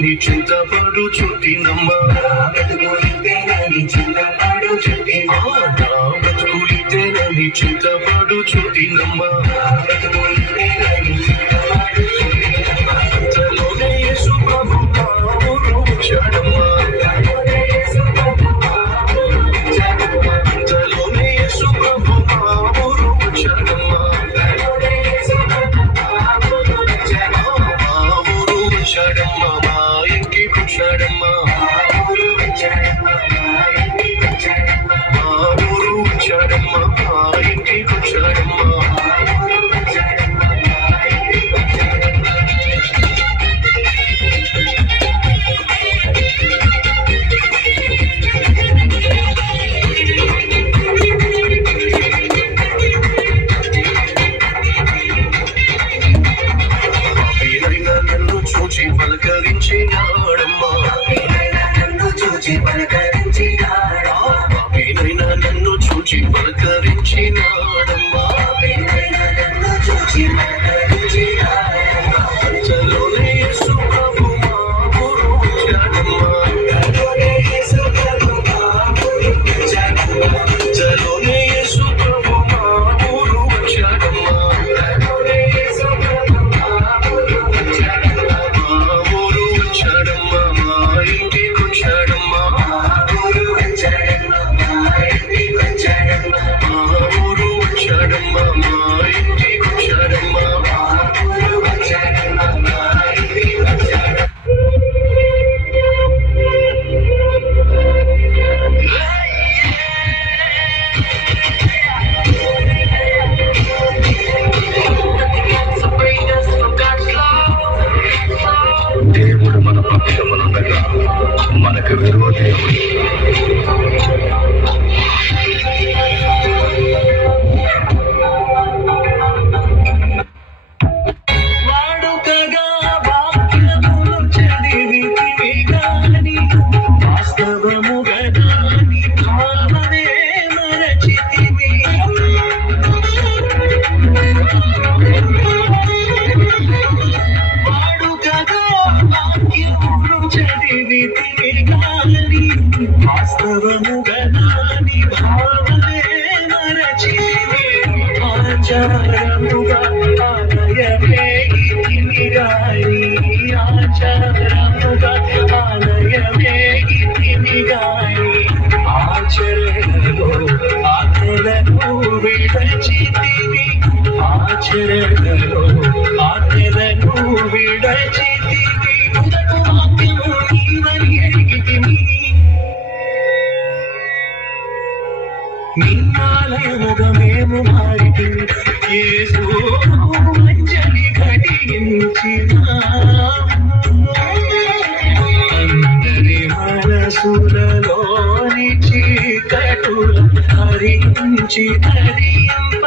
నీ చింతపడు చుట్టినమ్మ బ్రతుకులితేనని చింతపడు చుట్టినమ్మ నా బ్రతుకులితేనని చింతపడు చుట్టినమ్మ బ్రతుకులితేనని చింతపడు చుట్టినమ్మ అంతలోనే యేసు ప్రభు నా ఊరు వచ్చాడమ్మ అంతలోనే యేసు ప్రభు నా ఊరు వచ్చాడమ్మ మా ఇంటికి వచ్చాడమ్మ మా ఊరు వచ్చాడమ్మ మా ఇంటికి వచ్చాడమ్మ చూచి పలకరించినాడమ్మా నన్ను చూచి పలకరించినాడమ్మా అంతలోనే యేసు ప్రభు మా ఊరు వచ్చాడమ్మా అంతలోనే యేసు ప్రభు మా ఊరు వచ్చాడమ్మా దేవుడు మన పక్షమునుండగా మనకు విరోధి వాడుకగా వాక్యములు చదివితివి గాని వాస్తవముగా దాని భావమే మరచితివి చదివితివి గాని వాస్తవముగా దాని భావమే మరచితివి ఆచారముగా ఆలయమే ఇతివి గాని ఆచారముగా ఆలయమే ఇతివి గాని ఆచరణలో ఆత్మలను విడచితివి ఆచరణలో ఆత్మలను విడచితివి నిన్నాలయముగా మేము మారితివి యేసు అంజలి ఘటించిన అందరి మనసులలోని చీకటుల హరించి హరింప